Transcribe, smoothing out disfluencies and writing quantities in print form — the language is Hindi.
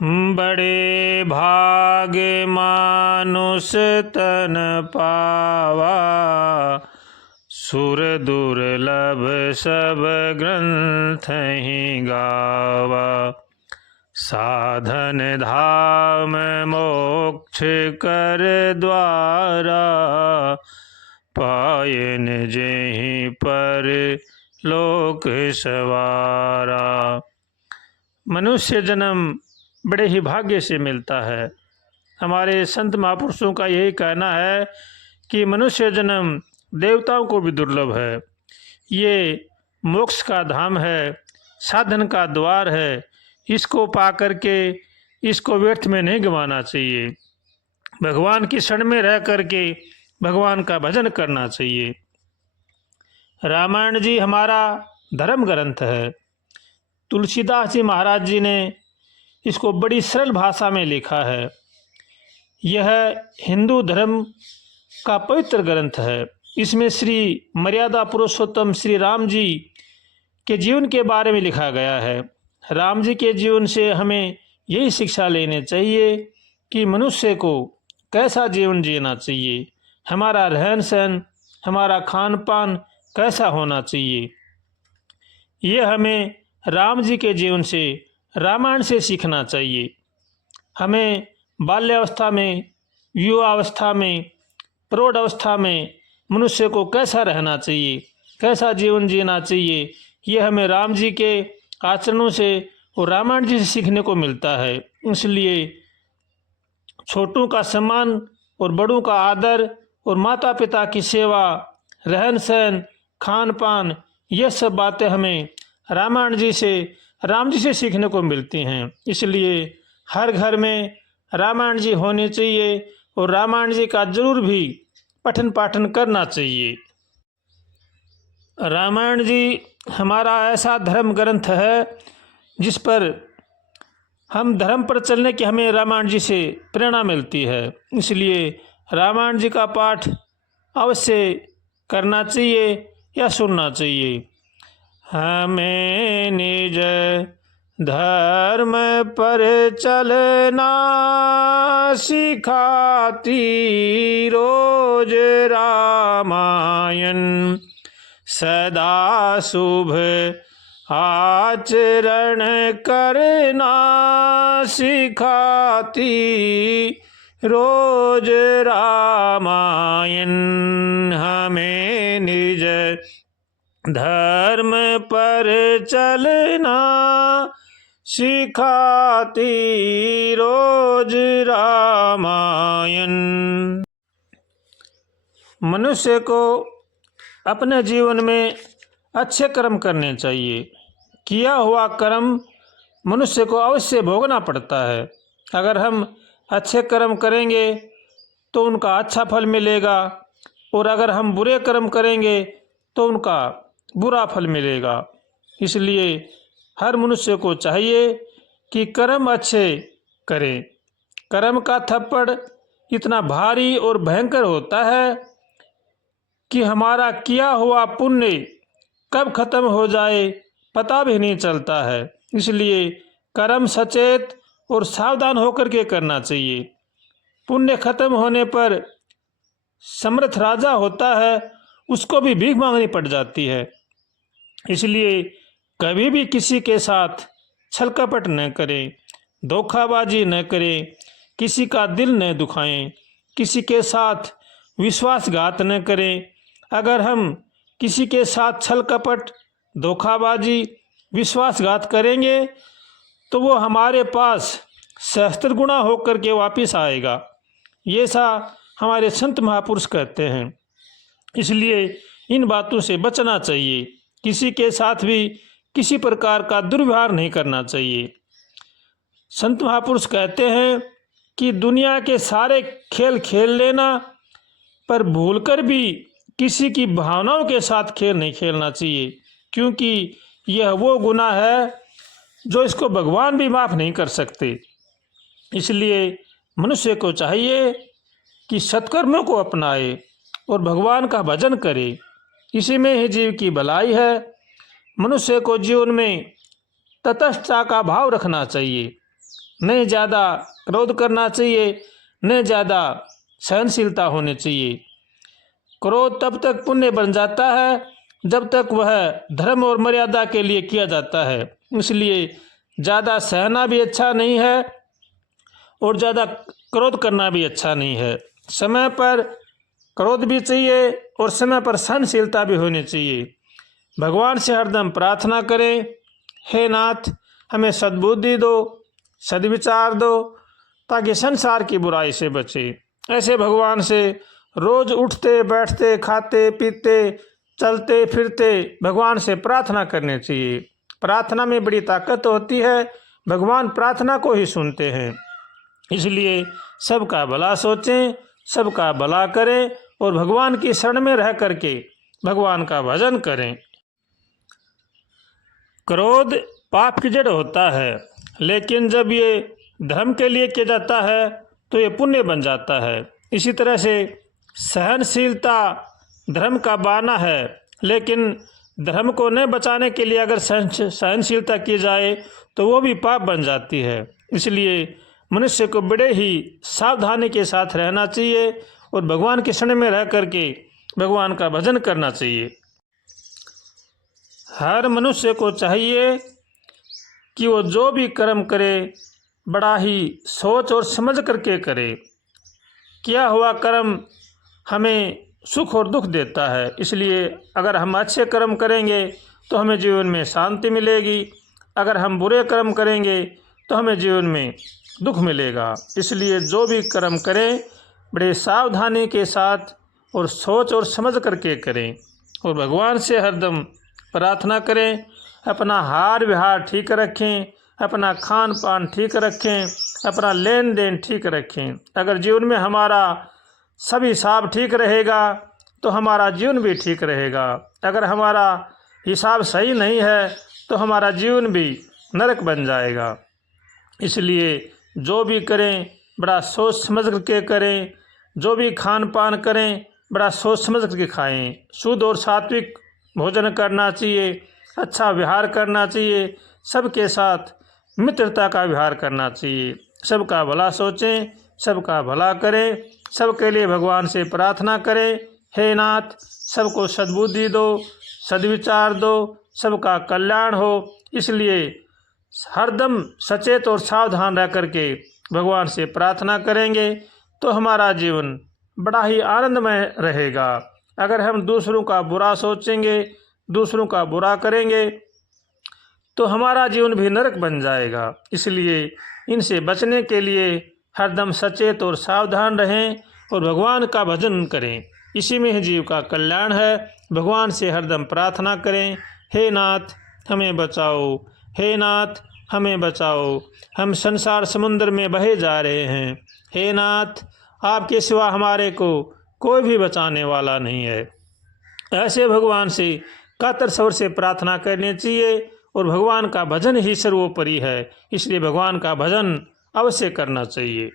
बड़े भाग मानुष तन पावा, सुर दुर्लभ सब ग्रंथ ही गावा। साधन धाम मोक्ष कर द्वारा, पायन जेहि पर लोक सवारा। मनुष्य जन्म बड़े ही भाग्य से मिलता है। हमारे संत महापुरुषों का यही कहना है कि मनुष्य जन्म देवताओं को भी दुर्लभ है। ये मोक्ष का धाम है, साधन का द्वार है। इसको पा करके इसको व्यर्थ में नहीं गंवाना चाहिए। भगवान की शरण में रह करके भगवान का भजन करना चाहिए। रामायण जी हमारा धर्म ग्रंथ है। तुलसीदास जी महाराज जी ने इसको बड़ी सरल भाषा में लिखा है। यह हिंदू धर्म का पवित्र ग्रंथ है। इसमें श्री मर्यादा पुरुषोत्तम श्री राम जी के जीवन के बारे में लिखा गया है। राम जी के जीवन से हमें यही शिक्षा लेनी चाहिए कि मनुष्य को कैसा जीवन जीना चाहिए, हमारा रहन सहन, हमारा खान पान कैसा होना चाहिए। ये हमें राम जी के जीवन से, रामायण से सीखना चाहिए। हमें बाल्यावस्था में, युवावस्था में, प्रौढ़ अवस्था में मनुष्य को कैसा रहना चाहिए, कैसा जीवन जीना चाहिए, ये हमें राम जी के आचरणों से और रामायण जी से सीखने को मिलता है। इसलिए छोटों का सम्मान और बड़ों का आदर और माता पिता की सेवा, रहन सहन, खान पान, ये सब बातें हमें रामायण जी से, राम जी से सीखने को मिलती हैं। इसलिए हर घर में रामायण जी होनी चाहिए और रामायण जी का जरूर भी पठन पाठन करना चाहिए। रामायण जी हमारा ऐसा धर्म ग्रंथ है जिस पर हम धर्म पर चलने की हमें रामायण जी से प्रेरणा मिलती है। इसलिए रामायण जी का पाठ अवश्य करना चाहिए या सुनना चाहिए। हमें निज धर्म पर चलना सिखाती रोज रामायण, सदा शुभ आचरण करना सिखाती रोज रामायण। हमें निज धर्म पर चलना सिखाती रोज रामायण। मनुष्य को अपने जीवन में अच्छे कर्म करने चाहिए। किया हुआ कर्म मनुष्य को अवश्य भोगना पड़ता है। अगर हम अच्छे कर्म करेंगे तो उनका अच्छा फल मिलेगा, और अगर हम बुरे कर्म करेंगे तो उनका बुरा फल मिलेगा। इसलिए हर मनुष्य को चाहिए कि कर्म अच्छे करें। कर्म का थप्पड़ इतना भारी और भयंकर होता है कि हमारा किया हुआ पुण्य कब खत्म हो जाए पता भी नहीं चलता है। इसलिए कर्म सचेत और सावधान होकर के करना चाहिए। पुण्य खत्म होने पर समर्थ राजा होता है, उसको भी भीख मांगनी पड़ जाती है। इसलिए कभी भी किसी के साथ छल कपट न करें, धोखाबाजी न करें, किसी का दिल न दुखाएं, किसी के साथ विश्वासघात न करें। अगर हम किसी के साथ छल कपट, धोखाबाजी, विश्वासघात करेंगे तो वो हमारे पास सहस्त्र गुना होकर के वापस आएगा। ये सा हमारे संत महापुरुष कहते हैं। इसलिए इन बातों से बचना चाहिए। किसी के साथ भी किसी प्रकार का दुर्व्यवहार नहीं करना चाहिए। संत महापुरुष कहते हैं कि दुनिया के सारे खेल खेल लेना, पर भूलकर भी किसी की भावनाओं के साथ खेल नहीं खेलना चाहिए, क्योंकि यह वो गुनाह है जो इसको भगवान भी माफ़ नहीं कर सकते। इसलिए मनुष्य को चाहिए कि सत्कर्मों को अपनाए और भगवान का भजन करे। इसी में ही जीव की भलाई है। मनुष्य को जीवन में तटस्थता का भाव रखना चाहिए। न ज़्यादा क्रोध करना चाहिए, न ज़्यादा सहनशीलता होनी चाहिए। क्रोध तब तक पुण्य बन जाता है जब तक वह धर्म और मर्यादा के लिए किया जाता है। इसलिए ज़्यादा सहना भी अच्छा नहीं है और ज़्यादा क्रोध करना भी अच्छा नहीं है। समय पर क्रोध भी चाहिए और समय पर सहनशीलता भी होनी चाहिए। भगवान से हरदम प्रार्थना करें, हे नाथ हमें सद्बुद्धि दो, सद्विचार दो, ताकि संसार की बुराई से बचे। ऐसे भगवान से रोज उठते बैठते खाते पीते चलते फिरते भगवान से प्रार्थना करनी चाहिए। प्रार्थना में बड़ी ताकत होती है, भगवान प्रार्थना को ही सुनते हैं। इसलिए सबका भला सोचें, सबका भला करें और भगवान की शरण में रह करके भगवान का भजन करें। क्रोध पाप की जड़ होता है, लेकिन जब ये धर्म के लिए किया जाता है तो ये पुण्य बन जाता है। इसी तरह से सहनशीलता धर्म का बहाना है, लेकिन धर्म को न बचाने के लिए अगर सहनशीलता की जाए तो वो भी पाप बन जाती है। इसलिए मनुष्य को बड़े ही सावधानी के साथ रहना चाहिए और भगवान के शरण में रह करके भगवान का भजन करना चाहिए। हर मनुष्य को चाहिए कि वो जो भी कर्म करे बड़ा ही सोच और समझ करके करे। किया हुआ कर्म हमें सुख और दुख देता है, इसलिए अगर हम अच्छे कर्म करेंगे तो हमें जीवन में शांति मिलेगी, अगर हम बुरे कर्म करेंगे तो हमें जीवन में दुख मिलेगा। इसलिए जो भी कर्म करें बड़े सावधानी के साथ और सोच और समझ करके करें और भगवान से हरदम प्रार्थना करें। अपना हार व्यवहार ठीक रखें, अपना खान पान ठीक रखें, अपना लेन देन ठीक रखें। अगर जीवन में हमारा सब हिसाब ठीक रहेगा तो हमारा जीवन भी ठीक रहेगा। अगर हमारा हिसाब सही नहीं है तो हमारा जीवन भी नरक बन जाएगा। इसलिए जो भी करें बड़ा सोच समझ करके करें, जो भी खान पान करें बड़ा सोच समझ करके खाएं। शुद्ध और सात्विक भोजन करना चाहिए, अच्छा व्यवहार करना चाहिए, सबके साथ मित्रता का व्यवहार करना चाहिए। सबका भला सोचें, सबका भला करें, सबके लिए भगवान से प्रार्थना करें, हे नाथ सबको सद्बुद्धि दो, सद्विचार दो, सबका कल्याण हो। इसलिए हरदम सचेत और सावधान रह करके भगवान से प्रार्थना करेंगे तो हमारा जीवन बड़ा ही आनंदमय रहेगा। अगर हम दूसरों का बुरा सोचेंगे, दूसरों का बुरा करेंगे तो हमारा जीवन भी नरक बन जाएगा। इसलिए इनसे बचने के लिए हरदम सचेत और सावधान रहें और भगवान का भजन करें। इसी में ही जीव का कल्याण है। भगवान से हरदम प्रार्थना करें, हे नाथ हमें बचाओ, हे नाथ हमें बचाओ, हम संसार समुद्र में बहे जा रहे हैं। हे नाथ आपके सिवा हमारे को कोई भी बचाने वाला नहीं है। ऐसे भगवान से कातर स्वर से प्रार्थना करनी चाहिए और भगवान का भजन ही सर्वोपरि है। इसलिए भगवान का भजन अवश्य करना चाहिए।